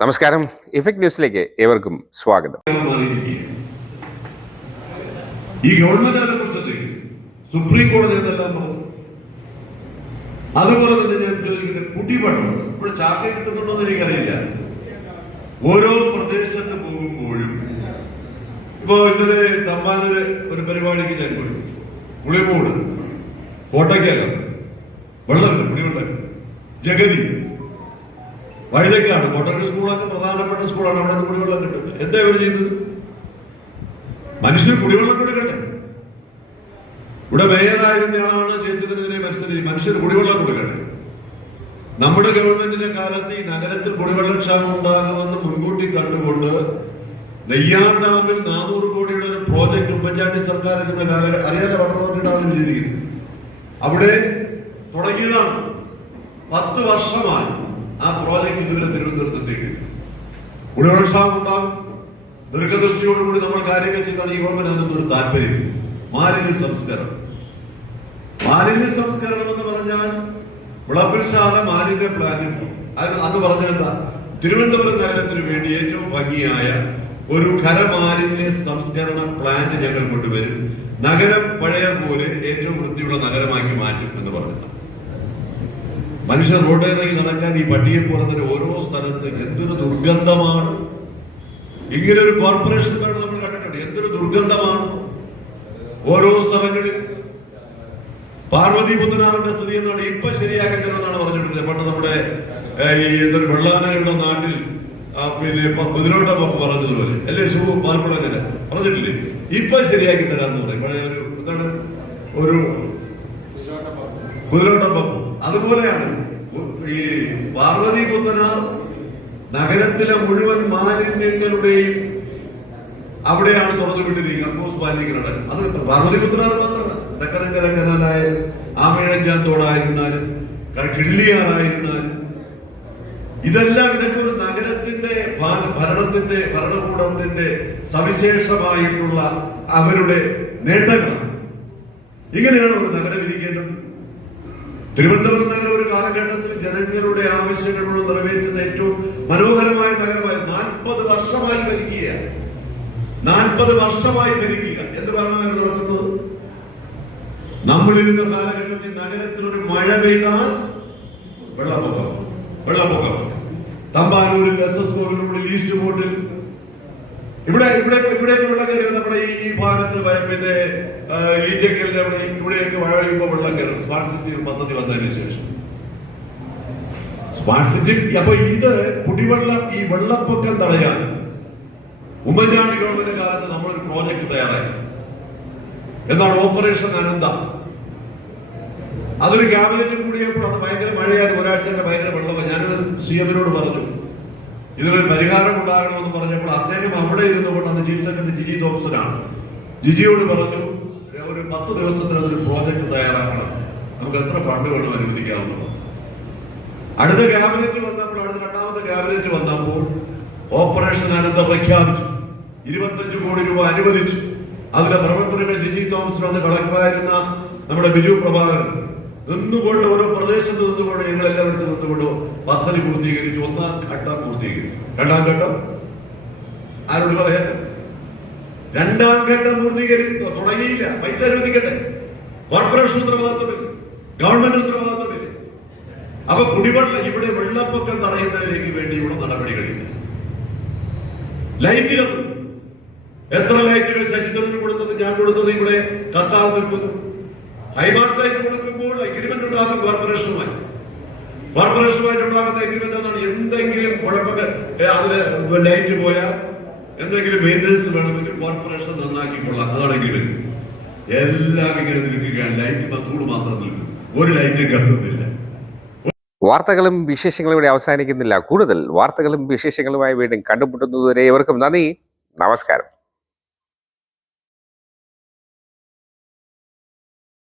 നമസ്കാരം. ഇഫക്ട് ന്യൂസിലേക്ക് ഏവർക്കും സ്വാഗതം. ഈ ഗവൺമെന്റ് സുപ്രീം കോടതി അതുപോലെ തന്നെ ഞാൻ കുടിവെള്ളം. ഇവിടെ ചാക്ക കിട്ടുന്നുണ്ടോ എന്ന് എനിക്കറിയില്ല. ഓരോ പ്രദേശത്ത് പോകുമ്പോഴും ഇപ്പോ ഇന്നലെ തമ്പാനൊരു ഒരു പരിപാടിക്ക് ഞാൻ പോയി. പുളിമൂട് കോട്ടയ്ക്കകം. വെള്ളമില്ല കുടിവെള്ളം. ജഗതി. വഴുതക്കാണ് കോട്ടയം സ്കൂളൊക്കെ പ്രധാനപ്പെട്ട സ്കൂളാണ്. അവിടെ നിന്ന് കുടിവെള്ളം കിട്ടുന്നത് എന്താ ഇവർ ചെയ്യുന്നത്? മനുഷ്യന് കുടിവെള്ളം കൊടുക്കട്ടെ. ഇവിടെ മേയറായിരുന്നയാളാണ് ജയിച്ചതിനെതിരെ മത്സരി മനുഷ്യന് കുടിവെള്ളം കൊടുക്കട്ടെ. നമ്മുടെ ഗവൺമെന്റിന്റെ കാലത്ത് ഈ നഗരത്തിൽ കുടിവെള്ളക്ഷാമം ഉണ്ടാകുമെന്ന് മുൻകൂട്ടി കണ്ടുകൊണ്ട് നെയ്യാർ ഡാമിൽ നാനൂറ് കോടിയുടെ ഒരു പ്രോജക്ട് ഉമ്മൻചാണ്ടി സർക്കാർ ഇരുന്ന കാലം അറിയാതെ വളർന്നുകൊണ്ടിട്ടാണ് ചെയ്തിരിക്കുന്നത് അവിടെ തുടങ്ങിയതാണ്. പത്ത് വർഷമായി ആ പ്രോജക്ട് ഇതുവരെ തിരുവനന്തപുരത്ത് എത്തിയിട്ടില്ല കുടിവെള്ളക്ഷാമം ഉണ്ടാകും ദീർഘദൃഷ്ടിയോടുകൂടി നമ്മൾ കാര്യങ്ങൾ ചെയ്താൽ ഈ ഗവൺമെന്റ് അതിനൊന്നും താല്പര്യം മാലിന്യ സംസ്കരണം. മാലിന്യ സംസ്കരണം എന്ന് പറഞ്ഞാൽ വിളപ്പിൽശാല മാലിന്യ പ്ലാന്റ് അത് അന്ന് പറഞ്ഞത് എന്താ? തിരുവനന്തപുരം നഗരത്തിന് വേണ്ടി ഏറ്റവും ഭംഗിയായ ഒരു ഖരമാലിന്യ സംസ്കരണ പ്ലാന്റ് ഞങ്ങൾ കൊണ്ടുവരും. നഗരം പഴയ പോലെ ഏറ്റവും വൃത്തിയുള്ള നഗരമാക്കി മാറ്റും എന്ന് പറഞ്ഞത് മനുഷ്യർ റോഡിറങ്ങി നടക്കാൻ ഈ പട്ടിയെ പോലെ തന്നെ ഓരോ സ്ഥലത്ത് എന്തൊരു ദുർഗന്ധമാണ്. ഇങ്ങനെ ഒരു കോർപ്പറേഷൻ നമ്മൾ കണ്ടിട്ടുണ്ട്. എന്തൊരു ദുർഗന്ധമാണ്. ഓരോ സ്ഥലങ്ങളിൽ പാർവതി പുത്തനാറിന്റെ സ്ഥിതി എന്നാണ് ഇപ്പൊ ശരിയാക്കി തരുമെന്നാണ് പറഞ്ഞിട്ടുള്ളത്. പണ്ട് നമ്മുടെ ഈ എന്തൊരു വെള്ളാനകളുടെ നാട്ടിൽ പിന്നെ ഇപ്പൊ കുതിരോട്ട പറഞ്ഞതുപോലെ. അല്ലേ ഷൂ പാൽക്കുളങ്ങനെ പറഞ്ഞിട്ടില്ലേ? ഇപ്പൊ ശരിയാക്കി തരാന്ന് പറയും. പഴയ ഒരു എന്താണ്? ഒരു കുതിരോട്ടം പപ്പ് അതുപോലെയാണ് ഈ പാർവതി പുത്തനാർ നഗരത്തിലെ മുഴുവൻ മാലിന്യങ്ങളുടെയും അവിടെയാണ് തുറന്നു വിട്ടിരിക്കുന്നത് കമ്പോസ് അത് പാർവതിപുത്രനാർ മാത്രമല്ല. തെക്കരങ്കര കനാലായാലും ആമേഴഞ്ചാൻ തോടായിരുന്നാലും ക- കിള്ളിയാറായിരുന്നാലും ഇതെല്ലാം ഇതൊക്കെ ഒരു നഗരത്തിന്റെ ഭരണത്തിന്റെ ഭരണകൂടത്തിന്റെ സവിശേഷമായിട്ടുള്ള അവരുടെ നേട്ടങ്ങളാണ്. ഇങ്ങനെയാണ് ഒരു നഗരം ഇരിക്കേണ്ടത്. തിരുവനന്തപുരം നഗരം ഒരു കാലഘട്ടത്തിൽ ജനങ്ങളുടെ ആവശ്യങ്ങളോട് നിറവേറ്റുന്ന ഏറ്റവും മനോഹരമായ നഗരമായി നാൽപ്പത് വർഷമായി ഭരിക്കുകയാണ് നാൽപ്പത് വർഷമായി ഭരിക്കുക എന്ത് പറഞ്ഞാൽ നടത്തുന്നത് നമ്മളിരുന്ന കാലഘട്ടത്തിൽ നഗരത്തിൽ ഒരു മഴ പെയ്താൽ വെള്ളപ്പൊക്കം. വെള്ളപ്പൊക്കം. തമ്പാനൂരിൽ എസ് എസ് കോവിലൂടെ ഈസ്റ്റ് ബോട്ടിൽ ഇവിടെ ഇവിടെ ഇവിടേക്ക് വെള്ളം കയറി നമ്മുടെ ഈ ഈ ഭാഗത്ത് പിന്നെ അവിടെ ഇവിടെയൊക്കെ മഴ പെയ്യുമ്പോൾ വെള്ളം കയറും സ്മാർട്ട് സിറ്റി പദ്ധതി വന്നതിന് ശേഷം. സ്മാർട്ട് സിറ്റി അപ്പൊ ഇത് കുടിവെള്ളം ഈ വെള്ളപ്പൊക്കം തടയാൻ ഉമ്മൻചാണ്ടി ഗവൺമെന്റ് കാലത്ത് നമ്മളൊരു പ്രോജക്ട് തയ്യാറാക്കി. എന്താണ് ഓപ്പറേഷൻ അനന്ത അതൊരു ക്യാബിനറ്റ് കൂടിയപ്പോൾ അത് ഭയങ്കര മഴയായത്. ഒരാഴ്ച ഭയങ്കര വെള്ളം ഞാൻ സി എമ്മിനോട് പറഞ്ഞു ഇതിനൊരു പരിഹാരം ഉണ്ടാകണമെന്ന് പറഞ്ഞപ്പോൾ അദ്ദേഹം അവിടെ ഇരുന്നു കൊണ്ടാണ് ചീഫ് സെക്രട്ടറി ജിജി തോമസനാണ്. ജിജിയോട് പറഞ്ഞു ഒരു പത്ത് ദിവസത്തിന് അതൊരു പ്രോജക്ട് തയ്യാറാക്കണം. നമുക്ക് എത്ര ഫണ്ട് വേണം അനുവദിക്കാവുന്നത്? അടുത്ത ക്യാബിനറ്റ് വന്നപ്പോൾ അടുത്ത രണ്ടാമത്തെ ക്യാബിനറ്റ് വന്നപ്പോൾ ഓപ്പറേഷൻ അനന്ത പ്രഖ്യാപിച്ചു. ഇരുപത്തഞ്ച് കോടി രൂപ അനുവദിച്ചു. അതിന്റെ പ്രവർത്തനങ്ങൾ ജിജി തോമസ് അന്ന് കളക്ടറായിരുന്ന നമ്മുടെ ബിജു പ്രഭാകരൻ നിന്നുകൊണ്ട് ഓരോ പ്രദേശത്ത് നിന്നുകൊണ്ട് ഞങ്ങൾ എല്ലായിടത്തും നിന്നുകൊണ്ട് പദ്ധതി പൂർത്തീകരിച്ചു. ഒന്നാം ഘട്ടം പൂർത്തീകരിച്ചു. രണ്ടാം ഘട്ടം? ആരോട് പറയാൻ? രണ്ടാം ഘട്ടം പൂർത്തീകരിച്ചു? തുടങ്ങിയില്ല. പൈസ അനുവദിക്കട്ടെ. കോർപ്പറേഷൻ ഉത്തരവാദിത്വമില്ല. ഗവൺമെന്റ് ഉത്തരവാദിത്വമില്ല. അപ്പൊ കുടിവെള്ളം ഇവിടെ വെള്ളപ്പൊക്കം തടയുന്നതിലേക്ക് വേണ്ടിയുള്ള നടപടികളില്ല. ലൈറ്റിനൊന്നും. എത്ര ലൈറ്റുകൾ ശശി കൊടുത്തത്? ഞാൻ കൊടുത്തത് ഇവിടെ കത്താതെ നിൽക്കുന്നു. ലൈറ്റ് കൊടുക്കുമ്പോൾ അഗ്രിമെന്റ് ഉണ്ടാകും കോർപ്പറേഷനുമായി കോർപ്പറേഷനുമായിട്ട് ഉണ്ടാകുന്ന എഗ്രിമെന്റ് എന്നാണ് എന്തെങ്കിലും കുഴപ്പങ്ങൾ അതിന് ലൈറ്റ് പോയാൽ എന്തെങ്കിലും മെയിന്റനൻസ് വേണമെങ്കിൽ കോർപ്പറേഷൻ നന്നാക്കിക്കൊള്ളാം അതാണ് എഗ്രിമെന്റ് എല്ലാം ഇങ്ങനെ നിൽക്കുകയാണ്. ലൈറ്റ് പത്തൂട് മാത്രം നിൽക്കും. ഒരു ലൈറ്റും കത്തുന്നില്ല. വാർത്തകളും വിശേഷങ്ങളും ഇവിടെ അവസാനിക്കുന്നില്ല. കൂടുതൽ വാർത്തകളും വിശേഷങ്ങളുമായി വീണ്ടും കണ്ടുമുട്ടുന്നതുവരെ ഏവർക്കും നന്ദി. നമസ്കാരം.